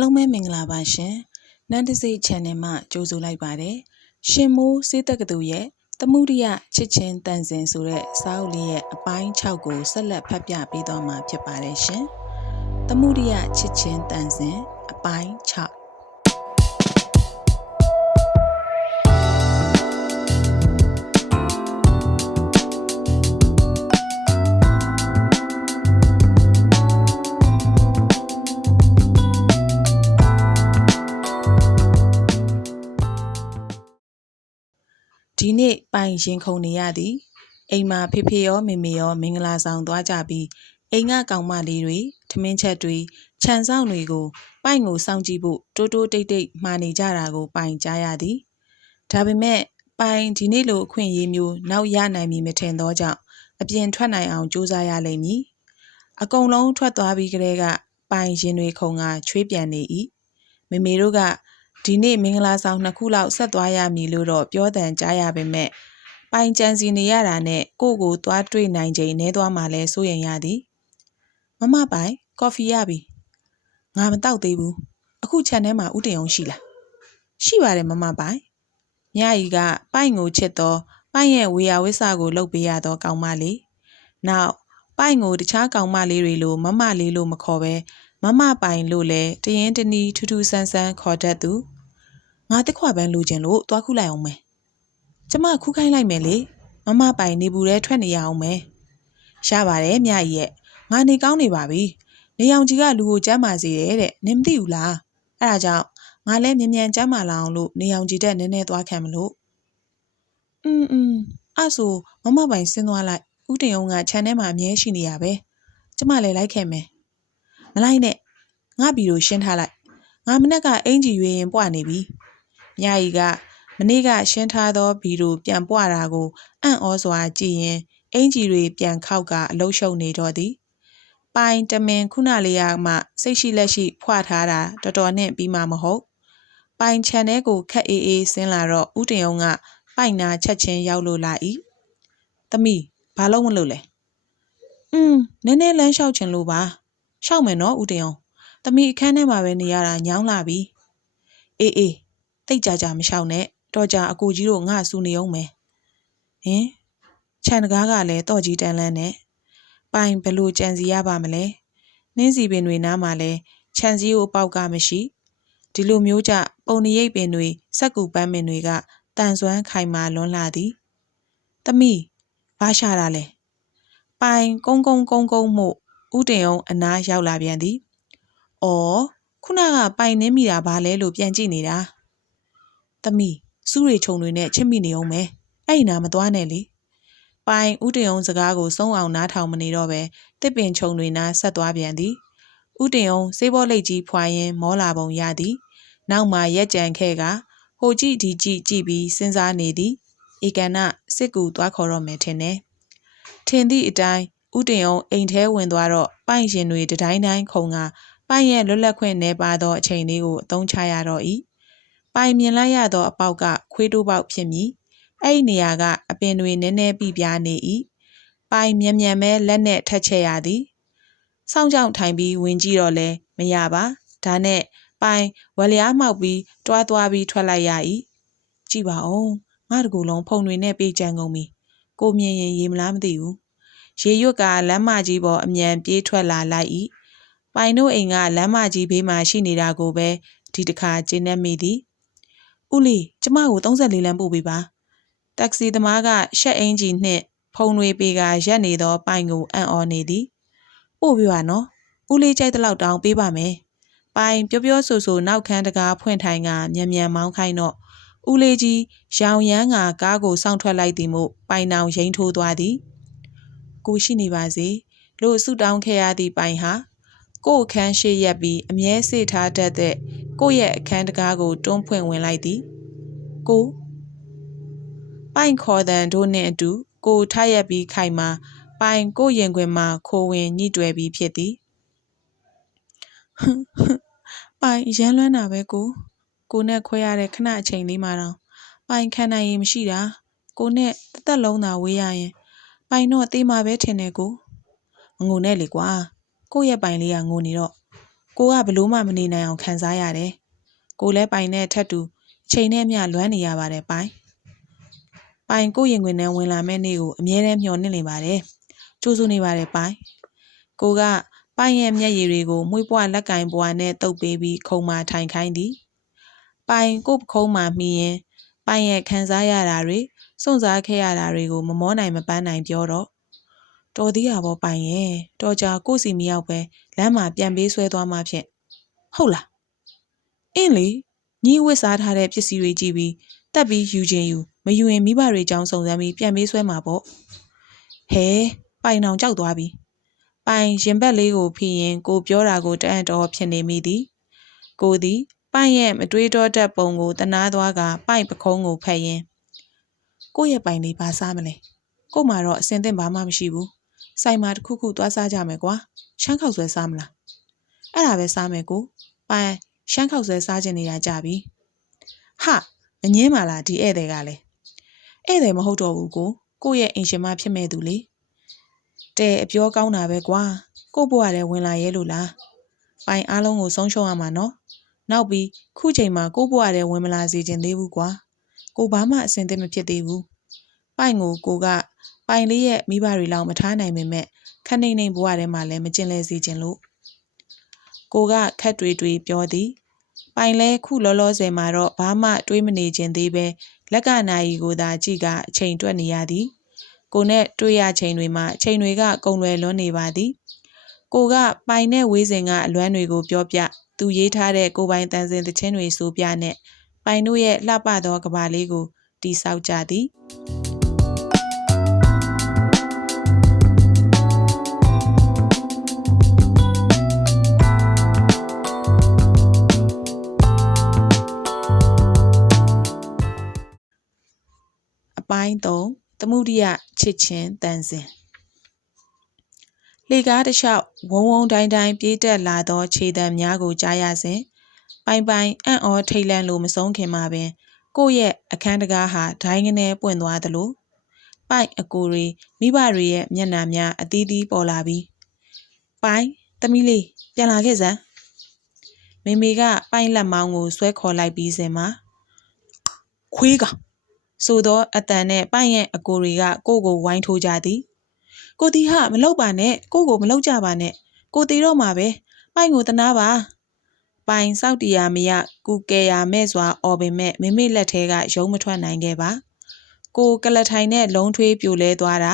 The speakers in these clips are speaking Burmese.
အားလုံးပဲမင်္ဂလာပါရှင်။နန်းတစိ channel မှာကြိုဆိုလိုက်ပါတယ်။ရှင်မိုးစေးတက္ကသိုလ်ရဲ့တမှုရိယချစ်ချင်းတန်စင်ဆိုတဲ့စာအုပ်လေးရဲ့အပိုင်း6ကိုဆက်လက်ဖတ်ပြပေးသွားမှာဖြစ်ပါတယ်ရှင်။တမှုရိယချစ်ချင်းတန်စင်အပိုင်း6 ဒီနေ့ပိုင်ရင်ခုန်နေရသည်အိမ်မှာဖေဖေရောမေမေရောမင်္ဂလာဆောင်သွားကြပြီးအိမ်ကကောင်မလေးတွေထမင်းချက်တွေခြံဆောင်တွေကိုပိုင်ကိုစောင့်ကြည့်ဖို့တိုးတိုးတိတ်တိတ်မှာနေကြတာကိုပိုင်ကြားရသည်ဒါပေမဲ့ပိုင်ဒီနေ့လိုအခွင့်အရေးမျိုးနောက်ရနိုင်မည်မထင်သောကြောင့်အပြင်ထွက်နိုင်အောင်ကြိုးစားရလိမ့်မည်အကုန်လုံးထွက်သွားပြီးကတည်းကပိုင်ရင်တွေခုန်ကချွေးပြန်နေ၏မေမေတို့က ဒီနေ့မင်္ဂလာဆောင်နှစ်ခုလောက်ဆက်သွားရမည်လို့တော့ပြောတန်ကြားရပေမဲ့ပိုင်ကြံစီနေရတာနဲ့ကိုကိုသွားတွေ့နိုင်ချိန်နဲသွားမှလဲစိုးရင်ရသည်မမပိုင်ကော်ဖီရပြီငါမတောက်သေးဘူးအခုခြံထဲမှာဥတင်အောင်ရှိလားရှိပါတယ်မမပိုင်မြာကြီးကပိုင်ကိုချစ်တော့ပိုင်ရဲ့ဝေယဝိဆကိုလှုပ်ပေးရတော့ကောင်းမလေးနောက်ပိုင်ကိုတခြားကောင်မလေးတွေလိုမမလေးလိုမခေါ်ပဲ မမပိုင်လို့လဲတရင်တနီထူးထူးဆန်းဆန်းခေါ်တတ်သူငါတက်ခွာပန်းလိုချင်လို့သွားခုလိုက်အောင်မယ်ကျမခုခိုင်းလိုက်မယ်လေမမပိုင်နေဘူးရဲထွက်နေရအောင်မယ်ရပါတယ်မြကြီးရဲ့ငါနေကောင်းနေပါပြီနေအောင်ကြီးကလူကိုကျမ်းမာစေတယ်တဲ့နင်မသိဘူးလားအဲ့ဒါကြောင့်ငါလည်းမြန်မြန်ကျမ်းမာလာအောင်လို့နေအောင်ကြီးတက်နည်းနည်းသွားခံမလို့อืมอืมအဲ့ဆိုမမပိုင်ဆင်းသွားလိုက်ဥတင်အောင်ကခြံထဲမှာအမြဲရှိနေရပဲကျမလည်းလိုက်ခဲ့မယ် မလိုက်နဲ့ငါဘီလိုရှင်းထားလိုက်ငါမနေ့ကအင်ကြီးရွေရင်ပွားနေပြီမြာကြီးကမနေ့ကရှင်းထားသောဘီလိုပြန်ပွားတာကိုအံ့ဩစွာကြည့်ရင်အင်ကြီးတွေပြန်ခောက်ကအလုရှုံနေတော့သည်ပိုင်တမင်ခုနလေးရမှစိတ်ရှိလက်ရှိဖွာထားတာတော်တော်နဲ့ပြီးမှမဟုတ်ပိုင်ခြံထဲကိုခက်အေးအေးဆင်းလာတော့ဥတင်အောင်ကပိုင်နာချက်ချင်းရောက်လို့လာ၏သမီးဘာလို့မလုပ်လဲอืมနည်းနည်းလမ်းလျှောက်ချင်လို့ပါ ရှောက်မယ်နော်ဦးတင်အောင်သမီးအခန်းထဲမှာပဲနေရတာညောင်းလာပြီအေးအေးတိတ်ကြကြမလျှောက်နဲ့တော့ကြအကိုကြီးတို့ငါစူနေအောင်မယ်ဟင်ခြံတကားကလည်းတော့ကြီးတန်းလန်းနဲ့ပိုင်ဘလို့ကြံစီရပါမလဲနှင်းစီပင်တွေနားမှာလဲခြံစည်းကိုအပေါက်ကမရှိဒီလိုမျိုးကြပုံရိပ်ပင်တွေစက်ကူပန်းပင်တွေကတန်ဆွမ်းခိုင်မာလွန်းလာသည်သမီးဘာရှာတာလဲပိုင်ကုန်းကုန်းကုန်းကုန်းမှု ဥတင်အောင်အနားရောက်လာပြန်သည်။အော်ခုနကပိုင်နှင်းမိတာဘာလဲလို့ပြန်ကြည့်နေတာ။သမီးစူးရီခြုံတွေနဲ့ချစ်မိနေအောင်မယ်။အဲ့ဒီနာမသွားနဲ့လေ။ပိုင်ဥတင်အောင်စကားကိုစုံအောင်နားထောင်မနေတော့ပဲတစ်ပင်ခြုံတွေနားဆက်သွားပြန်သည်။ဥတင်အောင်စေးဘောလိတ်ကြီးဖွာရင် မောလာပုံရသည်။နောက်မှရက်ကြံခဲ့ကဟိုကြည့်ဒီကြည့်ကြည့်ပြီးစဉ်းစားနေသည်။ဧကန္နစစ်ကူသွားခေါ်တော့မယ်ထင်တယ်။ထင်သည့်အတိုင်း ဥတင်အောင်အိမ်ထဲဝင်သွားတော့ပိုင်ရင်တွေတတိုင်းတိုင်းခုံကပိုင်ရဲ့လွတ်လပ်ခွင့်နေပါသောအချိန်လေးကိုအသုံးချရတော့၏ပိုင်မြင်လိုက်ရသောအပေါက်ကခွေးတိုးပေါက်ဖြစ်မည်အဲ့ဒီနေရာကအပင်တွေနည်းနည်းပြပြားနေ၏ပိုင်မြန်မြန်ပဲလက်နဲ့ထက်ချက်ရသည်စောင့်ကြောင်ထိုင်ပြီးဝင်ကြည့်တော့လဲမရပါဒါနဲ့ပိုင်ဝလျားမှောက်ပြီးတွားသွားပြီးထွက်လိုက်ရ၏ကြည့်ပါဦးငါတကူလုံးဖုန်တွေနဲ့ပြေးကြံကုန်ပြီကိုမြင်ရင်ရေမလားမသိဘူး ရေရွက်ကလမ်းမကြီးပေါ်အမြန်ပြေးထွက်လာလိုက်၏ပိုင်တို့အိမ်ကလမ်းမကြီးဘေးမှာရှိနေတာကိုပဲဒီတစ်ခါကျင်းနေမိသည်ဦးလီကျမကို34လမ်းပို့ပေးပါတက္ကစီသမားကရှက်အင်ဂျီနှင့်ဖုံတွေပေကရက်နေသောပိုင်ကိုအံ့ဩနေသည်ပို့ပြပါနော်ဦးလေးကြိုက်တဲ့လောက်တောင်းပေးပါမယ်ပိုင်ပြောပြောဆိုဆိုနောက်ခန်းတကားဖွင့်ထိုင်ကမြန်မြန်မောင်းခိုင်းတော့ဦးလေးကြီးရောင်ရမ်းကကားကိုစောင့်ထွက်လိုက်သည်မို့ပိုင်နောင်ရိမ့်ထိုးသွားသည် ကိုရှိနေပါစေလို့ဆူတောင်းခဲ့ရသည့်ပိုင်ဟာကို့အခန်းရှိရက်ပြီးအမြဲစေထားတတ်တဲ့ကိုယ့်ရဲ့အခန်းတကားကိုတွန်းဖွင့်ဝင်လိုက်သည်ကိုပိုင်ခေါ်တန်တို့နှင့်အတူကိုထရက်ပြီးခိုင်မာပိုင်ကိုရင်ခွင်မှာခိုးဝင်ညှိတွယ်ပြီးဖြစ်သည်ပိုင်ရမ်းလွမ်းတာပဲကိုကိုနဲ့ခွဲရတဲ့ခဏအချိန်လေးမှတော့ပိုင်ခံနိုင်ရင်မရှိတာကိုနဲ့တသက်လုံးသာဝေးရရင် ပိုင်တော့တေးမှာပဲထင်တယ်ကိုငငိုနဲ့လေကွာကိုယ့်ရဲ့ပိုင်လေးကငိုနေတော့ကိုကဘလို့မှမနေနိုင်အောင်ခံစားရတယ်ကိုလည်းပိုင်နဲ့ထက်တူချိန်နဲ့မျှလွမ်းနေရပါတယ်ပိုင်ပိုင်ကိုရင်ခွင်နဲ့ဝင်လာမဲ့နေ့ကိုအမြဲတမ်းမျှော်နေနေပါတယ်ကြိုးစိုးနေပါတယ်ပိုင်ကိုကပိုင်ရဲ့မျက်ရည်တွေကိုမှုှပွားလက်ကင်ပွားနဲ့တုပ်ပေးပြီးခုံမာထိုင်ခိုင်းသည်ပိုင်ကိုပခုံးမှမှီရင်ပိုင်ရဲ့ခံစားရတာတွေ စွန့်စားခဲ့ရတာတွေကိုမမောနိုင်မပန်းနိုင်ပြောတော့တော်သေးရပါပိုင်ရဲ့တော်ကြကိုစီမရောက်ပဲလမ်းမှာပြန်ပေးဆွဲသွားမှဖြင့်ဟုတ်လားအင်းလေညီဝစ်စားထားတဲ့ပစ္စည်းတွေကြည့်ပြီးတက်ပြီးယူခြင်းယူမယူရင်မိဘတွေကြောင်းစုံစမ်းပြီးပြန်ပေးဆွဲမှာပေါ့ဟဲပိုင်အောင်ကြောက်သွားပြီပိုင်ရင်ဘက်လေးကိုဖိရင်ကိုပြောတာကိုတအံ့တော်ဖြစ်နေမိသည်ကိုသည်ပိုင်ရဲ့မတွေးတော့တတ်ပုံကိုတနာသွားကပိုင်ပခုံးကိုဖက်ရင် ကိုရဲ့ပိုင်လေးဘာစားမလဲကို့မှာတော့အစင်သင့်ဘာမှမရှိဘူးဆိုင်မှာတစ်ခုခုသွားစားကြမယ်ကွာရှမ်းခောက်ဆွဲစားမလားအဲ့ဒါပဲစားမယ်ကိုပိုင်ရှမ်းခောက်ဆွဲစားခြင်းနေတာကြပြီဟာမငင်းပါလားဒီဧည့်သည်ကလည်းဧည့်သည်မဟုတ်တော့ဘူးကိုကိုရဲ့အိမ်ရှင်မဖြစ်မဲ့သူလေတဲအပြောကောင်းတာပဲကွာကို့ဘဝထဲဝင်လာရဲလို့လားပိုင်အားလုံးကိုဆုံးရှုံးရမှာနော်နောက်ပြီးခုချိန်မှာကို့ဘဝထဲဝင်မလာစေချင်သေးဘူးကွာ ကိုဘာမှအဆင်သင့်မဖြစ်သေးဘူးပိုင်ကိုကိုကပိုင်လေးရဲ့မိဘတွေလောက်မထားနိုင်ပေမဲ့ခက်နေနေဘဝထဲမှာလည်းမကျင်လဲစေချင်လို့ကိုကခက်တွေတွေပြောသည်ပိုင်လဲခုလောလောဆယ်မှာတော့ဘာမှတွေးမနေခြင်းသေးပဲလက်ကနာရီကိုသာကြည့်ကအချိန်တွက်နေရသည်ကိုနဲ့တွေ့ရချိန်တွေမှာချိန်တွေကကုံလွယ်လွန်းနေပါသည်ကိုကပိုင်နဲ့ဝေးစဉ်ကအလွမ်းတွေကိုပြောပြသူရေးထားတဲ့ကိုပိုင်တန်စင်သချင်းတွေဆိုပြနဲ့ ပိုင်တို့ရဲ့လှပသောကဘာလေးကိုတိဆောက်ကြသည်အပိုင်း3သမှုရိယချစ်ချင်းတန်စင်လေကားတစ်လျှောက်ဝုံဝုံတိုင်းတိုင်းပြေးတက်လာသောခြေတံများကိုကြားရစဉ် ပိုင်ပိုင်အံ့ဩထိတ်လန့်လို့မဆုံးခင်မှာပင် ကိုယ့်ရဲ့အခန်းတကားဟာဒိုင်းကနေပွင့်သွားသလိုပိုင်အကိုတွေမိဘတွေရဲ့မျက်နှာများအသီးသီးပေါ်လာပြီးပိုင်သမီးလေးပြန်လာခဲ့စမ်းမေမေကပိုင်လက်မောင်းကိုဆွဲခေါ်လိုက်ပြီးစင်မှာခွေးကောင်ဆိုသောအတန်နဲ့ပိုင်ရဲ့အကိုတွေကကိုကိုဝိုင်းထိုးကြသည် ကိုတီဟာမလောက်ပါနဲ့ကိုကိုမလောက်ကြပါနဲ့ကိုတီတော့မှာပဲပိုင်ကိုတနာပါ ပိုင်စောက်တီယာမရကူကယ်ယာမဲ့စွာអော်ပင်မဲ့မိမိလက်ထဲကရုံးမထွက်နိုင်ခဲ့ပါကိုကလထိုင်နဲ့လုံးထွေးပြိုလဲသွားတာ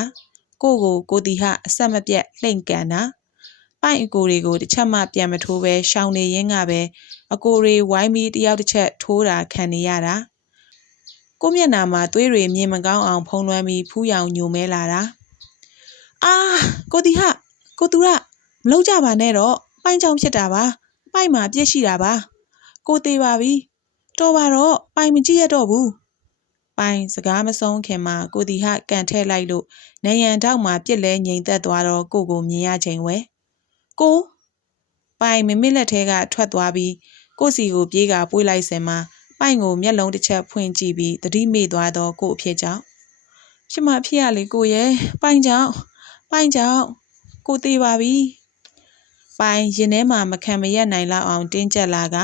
ကိုကိုကိုတီဟာအဆက်မပြတ်လှိမ့်ကန်တာပိုင်အကိုတွေကိုတစ်ချက်မှပြန်မထိုးပဲရှောင်နေရင်းကပဲအကိုတွေဝိုင်းပြီးတယောက်တစ်ချက်ထိုးတာခံနေရတာကိုမျက်နာမှာသွေးတွေမြင်မကောင်းအောင်ဖုံးလွှမ်းပြီးဖူးရောင်ညိုမဲလာတာအာကိုတီဟကိုသူရမလုံးကြပါနဲ့တော့ပိုင်ကြောင်ဖြစ်တာပါ ပိုင်မှာပြည့်ရှိတာပါကိုသေးပါပြီတော်ပါတော့ပိုင်မကြည့်ရတော့ဘူးပိုင်စကားမဆုံးခင်မှာကိုတီဟကန်ထဲလိုက်လို့နေရန်တောက်မှာပြစ်လဲငိမ်သက်သွားတော့ကိုကိုမြင်ရချိန်ဝဲကိုပိုင်မမစ်လက်ထဲကထွက်သွားပြီးကိုစီကိုပြေးကပွေးလိုက်စင်မှာပိုင်ကိုမျက်လုံးတစ်ချက်ဖွင့်ကြည့်ပြီးတတိမေ့သွားတော့ကိုအဖြစ်ကြောင့်ဖြစ်မဖြစ်ရလေကိုရဲ့ပိုင်ကြောင့်ပိုင်ကြောင့်ကိုသေးပါပြီ ပိုင်ရင်ထဲမှာ မခံမရက်နိုင်လောက်အောင် တင်းကျပ်လာက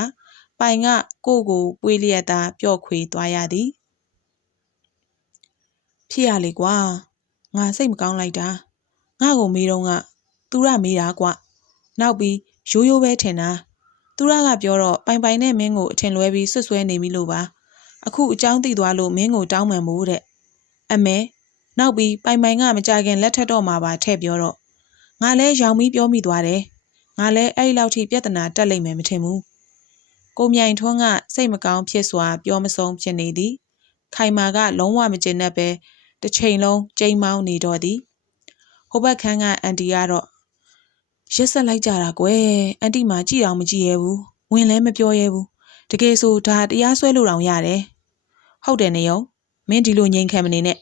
ပိုင်က ကိုကို ပွေးလျက်သာ ပျော့ခွေသွားရသည် ဖြစ်ရလေကွာ ငါစိတ်မကောင်းလိုက်တာ ငါ့ကိုမေးတော့ကသူရမေးတာကွ နောက်ပြီး ရိုးရိုးပဲထင်တာ သူရကပြောတော့ ပိုင်ပိုင်နဲ့မင်းကို အထင်လွဲပြီးဆွတ်ဆွဲနေပြီလို့ပါ အခုအကြောင်းသိသွားလို့ မင်းကို တောင်းပန်ဖို့တဲ့ အမဲ နောက်ပြီး ပိုင်ပိုင်က မကြခင် လက်ထက်တော့မှာပါထည့်ပြောတော့ ငါလဲရောင်ပြီးပြောမိသွားတယ် ငါလဲအဲ့ဒီလောက်ထိပြဿနာတက်လိမ့်မယ်မထင်ဘူးကိုမြိုင်ထွန်းကစိတ်မကောင်းဖြစ်စွာပြောမဆုံးဖြစ်နေသည်ခိုင်မာကလုံးဝမကျင်တတ်ပဲတစ်ချိန်လုံးကြိမ်မောင်းနေတော့သည်ဟိုဘက်ခန်းကအန်တီကတော့ရက်ဆက်လိုက်ကြတာကွယ်အန်တီမှကြည့်အောင်မကြည့်ရဲဘူးဝင်လဲမပြောရဲဘူးတကယ်ဆိုဒါတရားစွဲလို့တောင်ရတယ်ဟုတ်တယ်နေယုံမင်းဒီလိုငြိမ်ခံမနေနဲ့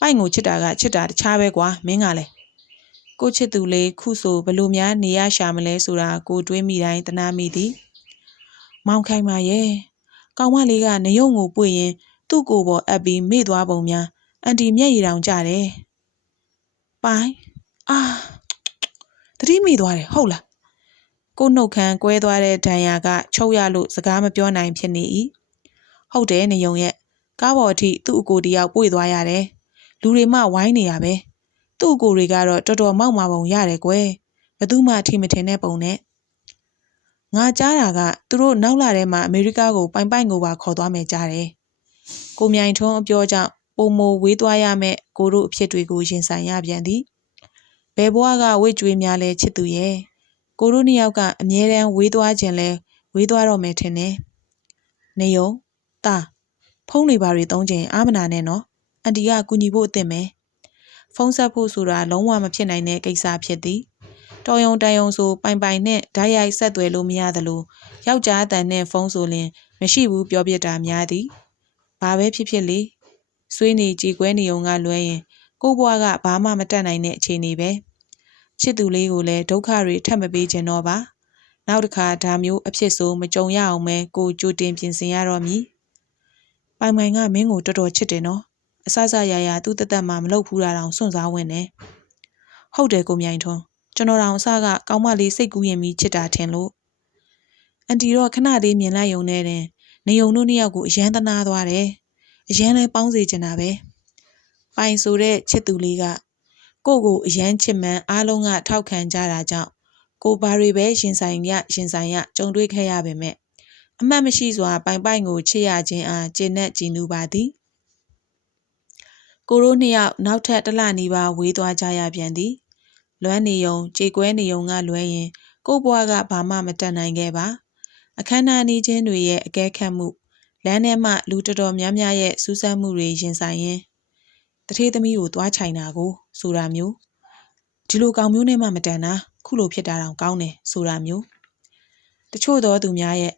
ပိုက်ကိုချစ်တာကချစ်တာတခြားပဲကွာမင်းကလည်း ကိုချစ်သူလေးခုဆိုဘလို့များနေရရှာမလဲဆိုတာကိုတွေးမိတိုင်းတနာမိသည်မောင်ခိုင်ပါရဲ့ကောင်မလေးကနေယုံကိုပွေရင်သူ့ကိုယ်ပေါ်အပ်ပြီးမေ့သွားပုံများအန်တီမျက်ရည်တောင်ကျတယ်ပိုင်အာတတိမိသွားတယ်ဟုတ်လားကိုနှုတ်ခမ်းကွဲသွားတဲ့ဒဏ်ရာကချုပ်ရလို့စကားမပြောနိုင်ဖြစ်နေ၏ဟုတ်တယ်နေုံရဲ့ကားပေါ်အထိသူ့အကိုတယောက်ပွေသွားရတယ်လူတွေမှဝိုင်းနေရပဲ သူ့အကိုတွေကတော့တော်တော်မောက်မာပုံရတယ်ကွယ်ဘသူမှထိမထင်တဲ့ပုံနဲ့ငါကြားတာကသူတို့နောက်လာထဲမှာအမေရိကကိုပိုင်ပိုင်ကိုပါခေါ်သွားမယ်ကြားတယ်ကိုမြိုင်ထွန်းအပြောကြောင့်ပုံမိုဝေးသွားရမဲ့ကိုတို့အဖြစ်တွေကိုရင်ဆိုင်ရပြန်သည်ဘယ်ဘွားကဝိတ်ကြွေးများလဲချစ်သူရဲ့ကိုတို့နှစ်ယောက်ကအမြဲတမ်းဝေးသွားခြင်းလဲဝေးသွားတော့မယ်ထင်တယ်နေယုံတာဖုန်းတွေပါတွေသုံးခြင်းအာမနာနဲ့နော်အန်တီကကူညီဖို့အသင့်ပဲ ဖုန်းဆက်ဖို့ဆိုတာလုံးဝမဖြစ်နိုင်တဲ့ကိစ္စဖြစ်သည်တော်ယုံတန်ယုံဆိုပိုင်ပိုင်နဲ့ဓာတ်ရိုက်ဆက်သွယ်လို့မရသလိုယောက်ျားအတန်နဲ့ဖုန်းဆိုရင်မရှိဘူးပြောပြတာများသည်ဘာပဲဖြစ်ဖြစ်လေဆွေးနေကြည်ကွဲနေုံကလွဲရင်ကိုဘွားကဘာမှမတတ်နိုင်တဲ့အခြေအနေပဲချစ်သူလေးကိုလည်းဒုက္ခတွေထပ်မပေးခြင်းတော့ပါနောက်တစ်ခါဒါမျိုးအဖြစ်ဆိုမကြုံရအောင်ပဲကိုကြိုတင်ပြင်ဆင်ရတော့မည်ပိုင်ပိုင်ကမင်းကိုတော်တော်ချစ်တယ်နော် အဆအဆရရသူ့တသက်မှမလုပ်ဘူးတာတောင်စွန့်စားဝင်တယ်ဟုတ်တယ်ကိုမြိုင်ထွန်းကျွန်တော်တောင်အစကကောင်းမလေးစိတ်ကူးရင်ပြီးချစ်တာထင်လို့အန်တီတော့ခဏလေးမြင်လိုက်ုံနဲ့တင်နေုံတို့နှစ်ယောက်ကိုအရန်သနာသွားတယ်အရန်လဲပေါင်းစေချင်တာပဲပိုင်ဆိုတဲ့ချစ်သူလေးကကိုကိုအရန်ချစ်မှန်အားလုံးကထောက်ခံကြတာကြောင့်ကိုဘာတွေပဲရှင်ဆိုင်ရရှင်ဆိုင်ရကြုံတွေ့ခဲ့ရပေမဲ့အမှတ်မရှိစွာပိုင်ပိုင်ကိုချစ်ရခြင်းအားကျင့်နဲ့ကြည်နူးပါသည် ကိုရိုးနှစ်ယောက်နောက်ထပ်တစ်လနီးပါးဝေးသွားကြရပြန်သည်လွမ်းနေုံကြေကွဲနေုံကလွဲရင် ကိုဘွားကဘာမှမတတ်နိုင်ခဲ့ပါအခမ်းအနားနေချင်းတွေရဲ့အကဲခတ်မှုလမ်းထဲမှလူတော်တော်များများရဲ့စူးစမ်းမှုတွေရင်ဆိုင်ရင်းတထေးသမီးကိုသွားချိုင်တာကိုဆိုတာမျိုးဒီလိုကောင်မျိုးနဲ့မှမတန်တာခုလိုဖြစ်တာတောင်ကောင်းတယ်ဆိုတာမျိုးတချို့သောသူများရဲ့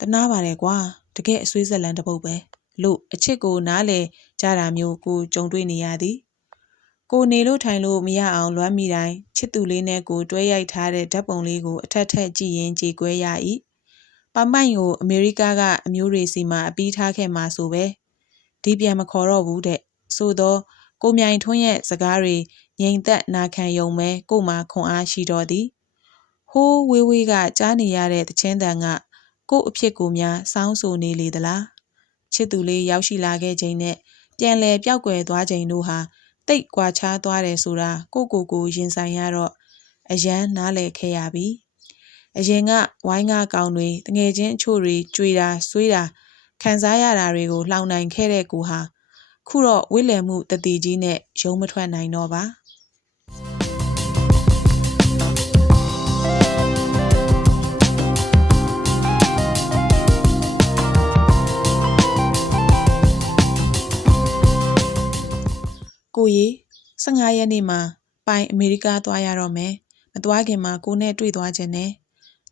တနာပါတယ်ကွာတကယ်အဆွေးဆက်လန်းတစ်ပုတ်ပဲ လို့အချစ်ကိုနားလေကြတာမျိုးကိုကြုံတွေ့နေရသည်ကိုနေလို့ထိုင်လို့မရအောင်လွမ်းမိတိုင်းချစ်သူလေးနဲ့ကိုတွဲရိုက်ထားတဲ့ဓာတ်ပုံလေးကိုအထက်ထက်ကြည့်ရင်ကြေကွဲရ၏ပမိုင်ကိုအမေရိကကအမျိုးတွေစီမှာအပီးထားခဲ့မှာဆိုပဲဒီပြန်မခေါ်တော့ဘူးတဲ့ဆိုတော့ကိုမြိုင်ထွန်းရဲ့စကားတွေငြိမ်သက်နာခံယုံမဲကိုမှခွန်အားရှိတော်သည်ဟိုးဝေးဝေးကကြားနေရတဲ့တခြင်းတန်ကကို့အဖြစ်ကိုများစောင်းဆိုနေလေသလား ချစ်သူလေးရောက်ရှိလာခဲ့ချိန်နဲ့ပြန်လည်ပြောက်ကွယ်သွားချိန်တို့ဟာတိတ်ကွာခြားသွားတယ်ဆိုတာကိုကိုကိုရင်ဆိုင်ရတော့အယမ်းနားလည်ခဲ့ရပြီအရင်ကဝိုင်းကားကောင်တွေတငယ်ချင်းအချို့တွေကြွေတာဆွေးတာခံစားရတာတွေကိုလှောင်နိုင်ခဲ့တဲ့ကိုဟာခုတော့ဝိလည်မှုတတိကြီးနဲ့ရုံးမထွက်နိုင်တော့ပါ ကိုကြီး15ရက်နေ့မှာပိုင်အမေရိကသွားရတော့မယ်မသွားခင်မှာကိုနဲ့တွေ့သွားခြင်းနဲ့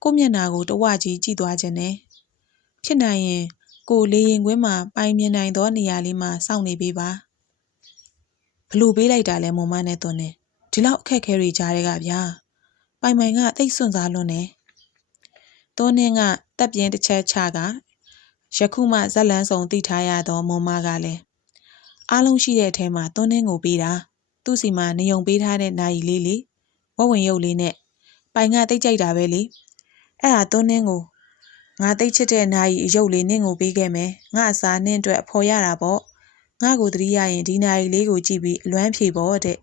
ကိုမျက်နာကိုတဝကြီးကြည့်သွားခြင်းနဲ့ဖြစ်နိုင်ရင်ကိုလေရင်ကွင်းမှာပိုင်မြင်နိုင်သောနေရာလေးမှာစောင့်နေပေးပါဘလို့ပေးလိုက်တာလဲမုံမနဲ့သွန်းနေဒီလောက်အခက်ခဲတွေကြားတဲ့ကဗျာပိုင်ပိုင်ကတိတ်စွန့်စားလွန်းနေသွန်းနှင်းကတက်ပြင်းတစ်ချက်ချကယခုမှဇက်လန်းဆောင်တိထားရသောမုံမကလည်း အားလုံးရှိတဲ့အထဲမှာသွန်းနှင်းကိုပေးတာသူ့စီမှာနေုံပေးထားတဲ့နိုင်လေးလေးဝဝင်ရုပ်လေးနဲ့ပိုင်ကတိတ်ကြိုက်တာပဲလေအဲ့ဒါသွန်းနှင်းကိုငါတိတ်ချစ်တဲ့နိုင်အယုတ်လေးနင့်ကိုပေးခဲ့မယ်ငါအစာနင့်အတွက်အဖော်ရတာပေါ့ငါကိုတတိယရင်ဒီနိုင်လေးကိုကြည့်ပြီးအလွမ်းဖြေပေါ့တဲ့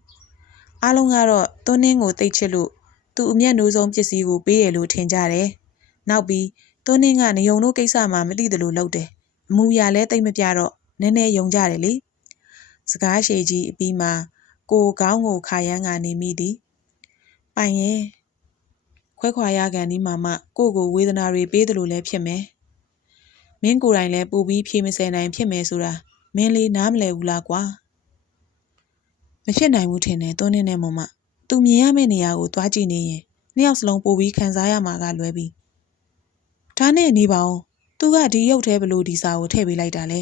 အားလုံးကတော့သွန်းနှင်းကိုတိတ်ချစ်လို့သူအမျက်နှိုးဆုံးပစ္စည်းကိုပေးတယ်လို့ထင်ကြတယ်နောက်ပြီးသွန်းနှင်းကနေုံတို့ကိစ္စမှမသိတယ်လို့လုပ်တယ်အမူအရာလဲတိတ်မပြတော့နည်းနည်းယုံကြတယ်လေ စကားရှည်ကြီးအပြီးမှာကိုကောင်းကိုခါရမ်းကနေမိသည်ပိုင်ရဲ့ခွဲခွာရကန်ဒီမှာမှကိုကိုဝေဒနာတွေပေးတယ်လို့လည်းဖြစ်မယ်မင်းကိုယ်တိုင်လည်းပူပြီးဖြေမစဲနိုင်ဖြစ်မယ်ဆိုတာမင်းလေးနားမလဲဘူးလားကွာမဖြစ်နိုင်ဘူးထင်တယ်သွန်းနေနဲ့မမသူမြင်ရမယ့်နေရာကိုသွားကြည့်နေရင်နှစ်ယောက်စလုံးပိုပြီးခံစားရမှာကလွဲပြီးဒါနဲ့နေပါအောင်သူကဒီရုပ်ထဲဘလို့ဒီစာကိုထည့်ပေးလိုက်တာလဲ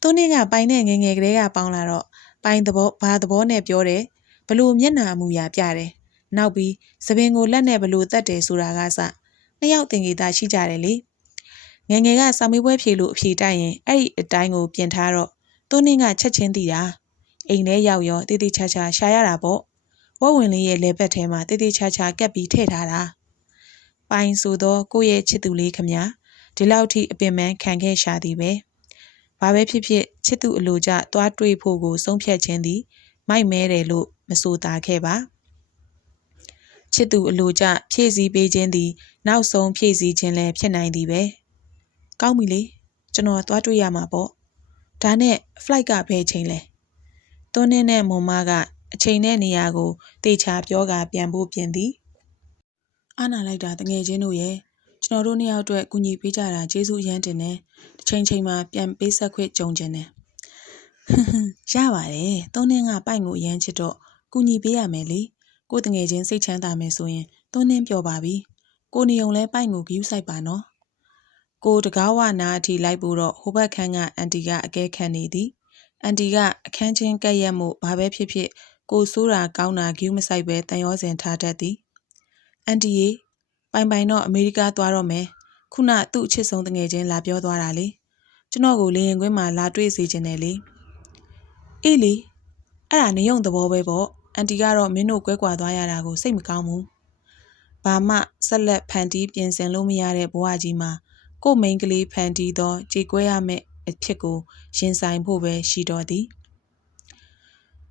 သူနင်းကပိုင်နဲ့ငငယ်ကလေးကပေါင်းလာတော့ပိုင်သဘောဘာသဘောနဲ့ပြောတယ်ဘလို့မျက်နာမူရာပြတယ်နောက်ပြီးသပင်ကိုလက်နဲ့ဘလို့တတ်တယ်ဆိုတာကစနှစ်ယောက်တင်ကြီးသားရှိကြတယ်လေငငယ်ကစာမေးပွဲဖြေလို့အဖြေတိုက်ရင်အဲ့ဒီအတိုင်းကိုပြင်ထားတော့သူနင်းကချက်ချင်းသိတာအိမ်ထဲရောက်ရောတည်တည်ချာချာရှာရတာပေါ့ဝက်ဝင်လေးရဲ့လဲဘက်ထဲမှာတေးသေးချာချာကပ်ပြီးထည့်ထားတာပိုင်ဆိုသောကိုယ့်ရဲ့ချစ်သူလေးခမညာဒီလောက်ထိအပင်ပန်းခံခဲ့ရှာသည်ပဲ ဘာပဲဖြစ်ဖြစ်ချစ်သူအလိုကြသွားတွေ့ဖို့ကိုဆုံးဖြတ်ခြင်းသည် မိုက်မဲတယ်လို့မဆိုသာခဲ့ပါချစ်သူအလိုကြဖြည့်ဆည်းပေးခြင်းသည်နောက်ဆုံးဖြည့်ဆည်းခြင်းလည်းဖြစ်နိုင်သည်ပဲကောင်းပြီလေကျွန်တော်သွားတွေ့ရမှာပေါ့ဒါနဲ့ flight ကဘယ်ချိန်လဲသွန်းနှင်းနဲ့မွန်မကအချိန်နဲ့နေရာကိုတေချာပြောကပြန်ဖို့ပြင်သည်အာနာလိုက်တာတငယ်ချင်းတို့ရဲ့ ကျွန်တော်တို့နှစ်ယောက်အတွက်ကူညီပေးကြတာကျေးဇူးအရမ်းတင်တယ်တစ်ချိန်ချိန်မှာပြန်ပေးဆက်ခွင့်ကြုံကျင်တယ်ဟွန်းဟွန်းရပါတယ်သွန်းနှင်းကပိုက်ကိုအရမ်းချစ်တော့ကူညီပေးရမယ်လေကိုတငယ်ချင်းစိတ်ချမ်းသာမယ်ဆိုရင်သွန်းနှင်းပြောပါပြီကိုနေုံလဲပိုက်ကိုဂယူးဆိုင်ပါနော်ကိုတကားဝနာအထိလိုက်ဖို့တော့ဟိုဘက်ခန်းကအန်တီကအကဲခတ်နေသည်အန်တီကအခန်းချင်းကက်ရက်မှုဘာပဲဖြစ်ဖြစ်ကိုဆိုးတာကောင်းတာဂယူးမဆိုင်ပဲတန်ရောစင်ထားတတ်သည်အန်တီရေ ပိုင်ပိုင်တော့အမေရိကသွားတော့မယ်ခုနသူ့အချစ်ဆုံးတငယ်ချင်းလာပြောသွားတာလေကျွန်တော်ကိုလေရင်ကွင်းမှာလာတွေ့စေချင်တယ်လေအေးလေအဲ့ဒါနေုံသဘောပဲပေါ့အန်တီကတော့မင်းတို့ကွဲကွာသွားရတာကိုစိတ်မကောင်းဘူးဘာမှဆက်လက်ဖန်တီးပြင်ဆင်လို့မရတဲ့ဘဝကြီးမှာကို့မိန်းကလေးဖန်တီးသောကြေကွဲရမယ့်အဖြစ်ကိုရင်ဆိုင်ဖို့ပဲရှိတော်သည်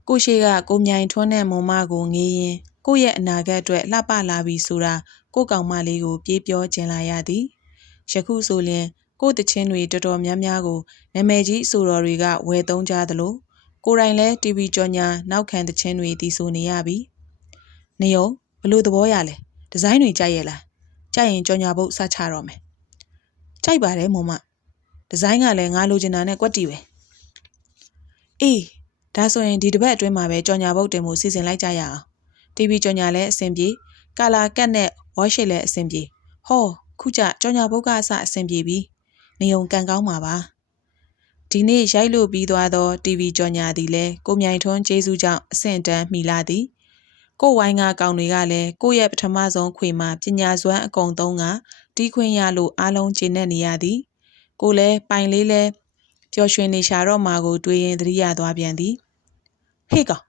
ကိုရှိကကိုမြိုင်ထွန်းတဲ့မုံမကိုငေးရင်ကိုယ့်ရဲ့အနာဂတ်အတွက်လှပလာပြီဆိုတာ ကိုကောင်မလေးကို ပြေးပြောကျင်လာရသည်ယခုဆိုလျင်ကိုတချင်းတွေတော်တော်များများကိုနာမည်ကြီးအဆိုတော်တွေကဝယ်သုံးကြသလိုကိုယ်တိုင်လဲ TV ကြော်ညာနောက်ခံတချင်းတွေတီးဆိုနေရပြီနေယုံဘလို့သဘောရလဲဒီဇိုင်းတွေကြိုက်ရဲ့လားကြိုက်ရင်ကြော်ညာပုတ်စချတော့မယ်ကြိုက်ပါတယ်မုံမဒီဇိုင်းကလည်းငါလိုချင်တာနဲ့ကွက်တီပဲအေးဒါဆိုရင်ဒီတစ်ပတ်အတွင်းမှာပဲကြော်ညာပုတ်တင်မှုစီစဉ်လိုက်ကြရအောင် TV ကြော်ညာလည်းအဆင်ပြေကာလာကတ်နဲ့ ဝါရှစ်လည်းအဆင်ပြေဟောခုကျကြော်ညာပုတ်ကအစအဆင်ပြေပြီနေုံကန်ကောင်းပါပါဒီနေ့ရိုက်လို့ပြီးသွားသော TV ကြော်ညာသည်လည်းကိုမြိုင်ထွန်းကျေးဇူးကြောင့်အဆင့်တန်းမိလာသည်ကိုဝိုင်းကကောင်တွေကလည်းကိုရဲ့ပထမဆုံးခွေမှာပညာစွမ်းအကုန်သုံးကတီးခွင့်ရလို့အားလုံးကျေနပ်နေရသည်ကိုလည်းပိုင်လေးလဲပျော်ရွှင်နေရှာတော့မှာကိုတွေးရင်သတိရသွားပြန်သည်ဟေ့ကောင်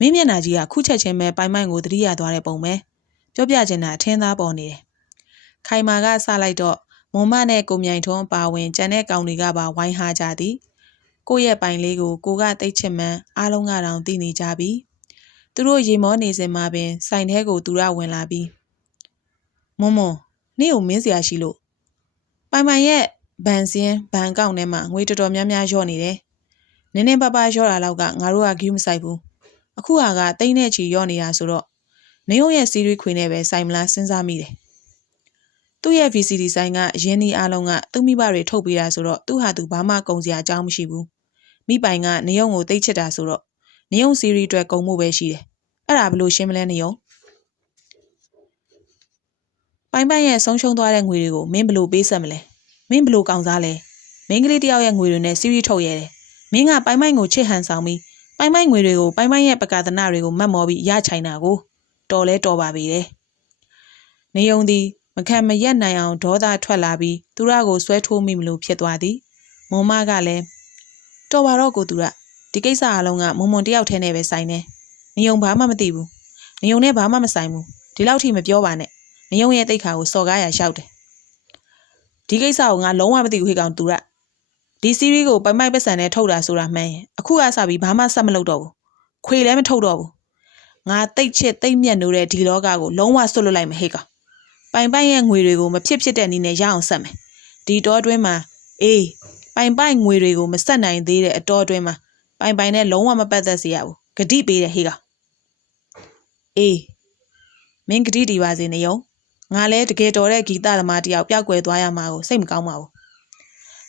မင်းမျက်နှာကြီးကခုချက်ချင်းပဲပိုင်မိုင်ကိုသတိရသွားတဲ့ပုံပဲ ပြောပြချင်တာအထင်းသားပေါ်နေတယ်ခိုင်မာကစလိုက်တော့မွန်မနဲ့ကိုမြိုင်ထွန်းပါဝင်ကြံတဲ့ကောင်တွေကပါဝိုင်းဟာကြသည်ကိုရဲ့ပိုင်လေးကိုကိုကတိတ်ချင်မှန်းအားလုံးကတောင်သိနေကြပြီသူတို့ရေမောနေစဉ်မှာပင်ဆိုင်ထဲကိုသူရဝင်လာပြီးမွန်မွန်နေ့ကိုမင်းစရာရှိလို့ပိုင်ပိုင်ရဲ့ဗန်စင်းဗန်ကောက်ထဲမှာငွေတော်တော်များများရော့နေတယ်နင်းနေပပရော့တာလောက်ကငါတို့ကဂူးမဆိုင်ဘူးအခုဟာကတိမ့်တဲ့ချီရော့နေတာဆိုတော့ နေုံရဲ့စီရီခွေနဲ့ပဲဆိုင်မလားစဉ်းစားမိတယ်သူ့ရဲ့ VCD ဆိုင်ကအရင်းဒီအားလုံးကသူ့မိဘတွေထုတ်ပေးတာဆိုတော့သူ့ဟာသူဘာမှကုန်စရာအကြောင်းမရှိဘူးမိပိုင်ကနေုံကိုတိတ်ချစ်တာဆိုတော့နေုံစီရီအတွက်ကုန်မှုပဲရှိတယ်အဲ့ဒါဘလို့ရှင်းမလဲနေုံပိုင်ပိုင်ရဲ့ဆုံးရှုံးသွားတဲ့ငွေတွေကိုမင်းဘလို့ပေးဆက်မလဲမင်းဘလို့ကောင်စားလဲမင်းကလေးတယောက်ရဲ့ငွေတွေနဲ့စီရီထုတ်ရတယ်မင်းကပိုင်ပိုင်ကိုချစ်ဟန်ဆောင်ပြီးပိုင်ပိုင်ငွေတွေကိုပိုင်ပိုင်ရဲ့ပကာသနာတွေကိုမတ်မော်ပြီးရချိုင်တာကို တော်လဲတော်ပါပြီတဲ့နေုံသည်မခံမရက်နိုင်အောင်ဒေါသထွက်လာပြီးသူရကိုဆွဲထိုးမိမလို့ဖြစ်သွားသည်မုံမကလည်းတော်ပါတော့ကိုသူရဒီကိစ္စအလုံးကမုံမွန်တယောက်ထဲနဲ့ပဲဆိုင်နေနေုံဘာမှမသိဘူးနေုံနဲ့ဘာမှမဆိုင်ဘူးဒီလောက်ထိမပြောပါနဲ့နေုံရဲ့တိတ်ခါကိုစော်ကားရရှောက်တယ်ဒီကိစ္စကိုငါလုံးဝမသိဘူးခေကောင်သူရဒီစီးရီးကိုပိုင်ပိုင်ပတ်စံနဲ့ထုတ်တာဆိုတာမှန်ရင်အခုကစပြီးဘာမှဆက်မလုပ်တော့ဘူးခွေလည်းမထုတ်တော့ဘူး ငါတိတ်ချစ်တိတ်မြတ်နိုးတဲ့ဒီလောကကိုလုံးဝဆွတ်လွတ်လိုက်မဟေ့ကောင်ပိုင်ပိုင်ရဲ့ငွေတွေကိုမဖြစ်ဖြစ်တဲ့နည်းနဲ့ရအောင်ဆက်မယ်ဒီတောအတွင်းမှာအေးပိုင်ပိုင်ငွေတွေကိုမဆက်နိုင်သေးတဲ့အတောအတွင်းမှာပိုင်ပိုင်နဲ့လုံးဝမပတ်သက်စေရဘူးဂတိပေးတယ်ဟေးကောင်အေးမင်းဂတိတီပါစေနေယုံငါလဲတကယ်တော်တဲ့ဂီတသမားတယောက်ပျောက်ကွယ်သွားရမှာကိုစိတ်မကောင်းပါဘူး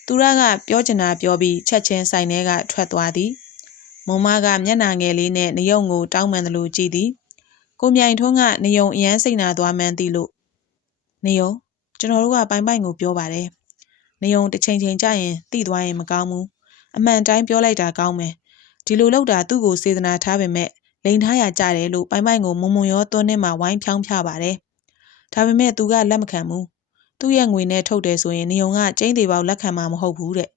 သူရကပြောချင်တာပြောပြီးချက်ချင်းဆိုင်ထဲကထွက်သွားသည် မုံမကမျက်နှာငယ်လေးနဲ့နယုံကိုတောင်းပန်သလိုကြည့်သည်ကိုမြိုင်ထွန်းကနယုံအရန်စိတ်နာသွားမှန်းသိလို့နေယုံကျွန်တော်တို့ကပိုင်ပိုင်ကိုပြောပါတယ်နေယုံတစ်ချိန်ချိန်ကြာရင်တိသွားရင်မကောင်းဘူးအမှန်တိုင်းပြောလိုက်တာကောင်းမယ်ဒီလိုလောက်တာသူ့ကိုစေတနာထားပေမဲ့လိန်ထားရကြတယ်လို့ပိုင်ပိုင်ကိုမုံမုံရောသွန်းနဲ့မှဝိုင်းဖြောင်းဖြပါတယ်ဒါပေမဲ့သူကလက်မခံဘူးသူ့ရဲ့ငွေနဲ့ထုတ်တယ်ဆိုရင်နေုံကကျင်းသေးပေါက်လက်ခံမှာမဟုတ်ဘူးတဲ့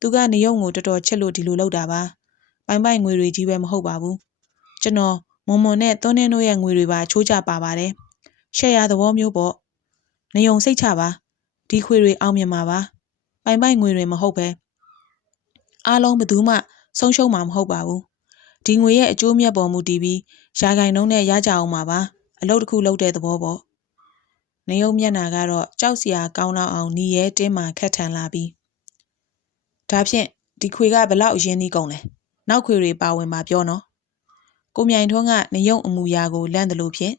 သူကနေုံကိုတော်တော်ချစ်လို့ဒီလိုလုပ်တာပါ ပိုင်ပိုင်ငွေတွေကြီးပဲမဟုတ်ပါဘူးကျွန်တော်မွန်မွန်နဲ့သွန်းနှင်းတို့ရဲ့ငွေတွေပါချိုးချပါပါတယ်ရှယ်ယာသဘောမျိုးပေါ့နေုံစိတ်ချပါဒီခွေတွေအောင်မြင်မှာပါပိုင်ပိုင်ငွေတွေမဟုတ်ပဲအားလုံးဘယ်သူမှဆုံးရှုံးမှာမဟုတ်ပါဘူးဒီငွေရဲ့အကျိုးမြတ်ပေါ်မူတည်ပြီးရာဂိုင်နှုန်းနဲ့ရကြအောင်ပါပါအလုပ်တစ်ခုလုပ်တဲ့သဘောပေါ့နေုံမျက်နာကတော့ကြောက်စရာကောင်းတော့အောင်ညီရဲတင်းမှခက်ထန်လာပြီးဒါဖြင့်ဒီခွေကဘလောက်အရင်နှီးကုန်လဲ နောက်ခွေတွေပါဝင်ပါပြောနော်ကိုမြိုင်ထွန်းကနေုံအမူအရာကိုလန့်တယ်လို့ဖြင့်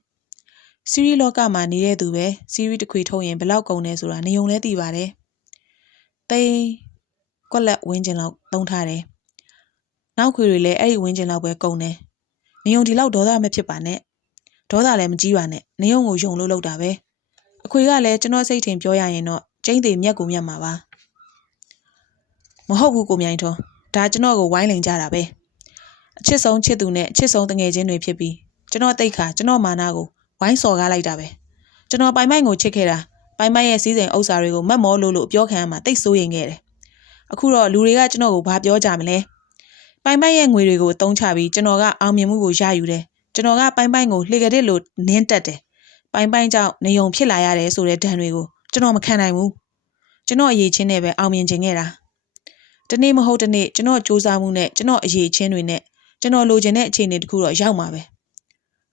စီရီလောကမှာနေတဲ့သူပဲစီရီတစ်ခွေထုတ်ရင်ဘလောက်ကုန်လဲဆိုတာနေုံလဲသိပါတယ်တိန်ကွက်လက်ဝင်းကျင်လောက်သုံးထားတယ်နောက်ခွေတွေလည်းအဲ့ဒီဝင်းကျင်လောက်ပဲကုန်တယ်နေုံဒီလောက်ဒေါသမဖြစ်ပါနဲ့ဒေါသလည်းမကြီးပါနဲ့နေုံကိုယုံလို့လောက်တာပဲအခွေကလည်းကျွန်တော်စိတ်ထင်ပြောရရင်တော့ကျင်းသေးမြက်ကိုမြက်မှာပါမဟုတ်ဘူးကိုမြိုင်ထွန်း ဒါကျွန်တော်ကိုဝိုင်းလိန်ကြတာပဲအချစ်ဆုံးချစ်သူနဲ့အချစ်ဆုံးတငယ်ချင်းတွေဖြစ်ပြီးကျွန်တော်တိတ်ခါကျွန်တော်မာနာကိုဝိုင်းစော်ကားလိုက်တာပဲကျွန်တော်ပိုင်ပိုင်ကိုချစ်ခဲ့တာပိုင်ပိုင်ရဲ့စီးစိမ်ဥစ္စာတွေကိုမတ်မောလို့လို့ပြောခံရမှာတိတ်ဆိုးရင်ခဲ့တယ်အခုတော့လူတွေကကျွန်တော်ကိုဘာပြောကြမလဲပိုင်ပိုင်ရဲ့ငွေတွေကိုအသုံးချပြီးကျွန်တော်ကအောင်မြင်မှုကိုရယူတယ်ကျွန်တော်ကပိုင်ပိုင်ကိုလှေကတဲ့လို့နင်းတက်တယ်ပိုင်ပိုင်ကြောင့်နေုံဖြစ်လာရတယ်ဆိုတဲ့ဒဏ်တွေကိုကျွန်တော်မခံနိုင်ဘူးကျွန်တော်အရေးချင်းနဲ့ပဲအောင်မြင်ခြင်းခဲ့တာ ဒီနေ့မဟုတ်ဒီနေ့ကျွန်တော်စူးစမ်းမှုနဲ့ကျွန်တော်အရေးချင်းတွေနဲ့ကျွန်တော်လိုချင်တဲ့အခြေအနေတစ်ခုတော့ရောက်မှာပဲ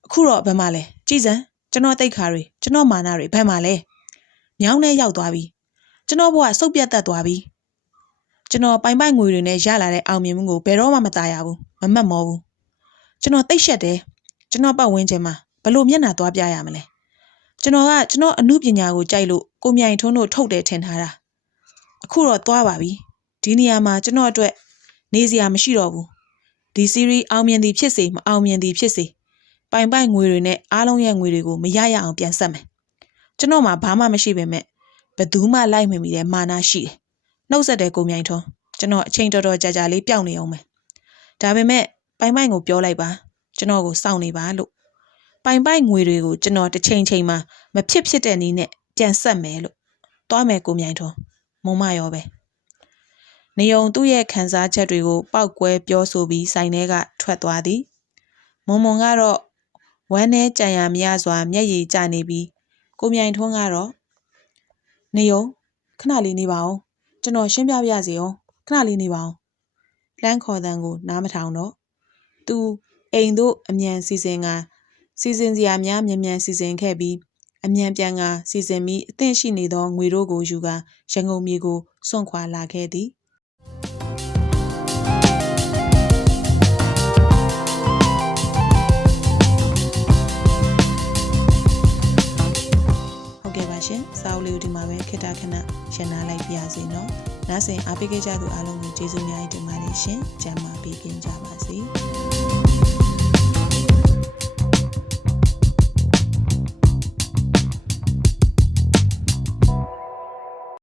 အခုတော့ဘယ်မှာလဲကြည်စံကျွန်တော်တိတ်ခါတွေကျွန်တော်မာနတွေဘယ်မှာလဲမြောင်းနဲ့ရောက်သွားပြီကျွန်တော်ဘဝစုပ်ပြတ်တက်သွားပြီကျွန်တော်ပိုင်ပိုင်ငွေတွေနဲ့ရလာတဲ့အောင်မြင်မှုကိုဘယ်တော့မှမตายရဘူးမမတ်မောဘူးကျွန်တော်တိတ်ရှက်တယ်ကျွန်တော်ပတ်ဝန်းကျင်မှာဘလို့မျက်နှာသွားပြရမလဲကျွန်တော်ကကျွန်တော်အမှုပညာကိုကြိုက်လို့ကိုမြိုင်ထွန်းတို့ထုတ်တယ်ထင်ထားတာအခုတော့သွားပါပြီ ဒီနေရာမှာကျွန်တော်အတွက်နေစရာမရှိတော့ဘူးဒီစီရီအောင်မြင်သည်ဖြစ်စေမအောင်မြင်သည်ဖြစ်စေပိုင်ပိုင်ငွေတွေနဲ့အားလုံးရဲ့ငွေတွေကိုမရရအောင်ပြန်ဆက်မယ်ကျွန်တော်မှဘာမှမရှိပေမဲ့ဘယ်သူမှလိုက်မမီတဲ့မာနရှိတယ်နှုတ်ဆက်တဲ့ကိုမြိုင်ထွန်းကျွန်တော်အချိန်တော်တော်ကြာကြာလေးပျောက်နေအောင်မယ်ဒါပေမဲ့ပိုင်ပိုင်ကိုပြောလိုက်ပါကျွန်တော်ကိုစောင့်နေပါလို့ပိုင်ပိုင်ငွေတွေကိုကျွန်တော်တစ်ချိန်ချိန်မှာမဖြစ်ဖြစ်တဲ့နည်းနဲ့ပြန်ဆက်မယ်လို့သွားမယ်ကိုမြိုင်ထွန်းမုံမရောပဲ နေုံသူ့ရဲ့ခံစားချက်တွေကိုပောက်ကွဲပြောဆိုပြီးဆိုင်ထဲကထွက်သွားသည်မုံမုံကတော့ဝမ်းနဲ့ကြံရမရစွာမျက်ရည်ကျနေပြီးကိုမြိုင်ထွန်းကတော့နေုံခဏလေးနေပါအောင်ကျွန်တော်ရှင်းပြပြစီအောင်ခဏလေးနေပါအောင်လမ်းခေါ်တန်ကိုနားမထောင်တော့သူအိမ်တို့အမြန်စီစဉ်ကစီစဉ်စရာများမြန်မြန်စီစဉ်ခဲ့ပြီးအမြန်ပြန်ကစီစဉ်ပြီးအသင့်ရှိနေသောငွေတို့ကိုယူကာရန်ကုန်မြို့ကိုစွန့်ခွာလာခဲ့သည် ရှင်စာအုပ်လေးကိုဒီမှာပဲခေတ္တခဏရှင်းနာလိုက်ပြရစီနော်။နားဆင်အားပေးခဲ့ကြသူအားလုံးကိုကျေးဇူးများတင်ပါတယ်ရှင်။ကျမ်းမာပေးခင်ကြပါစေ။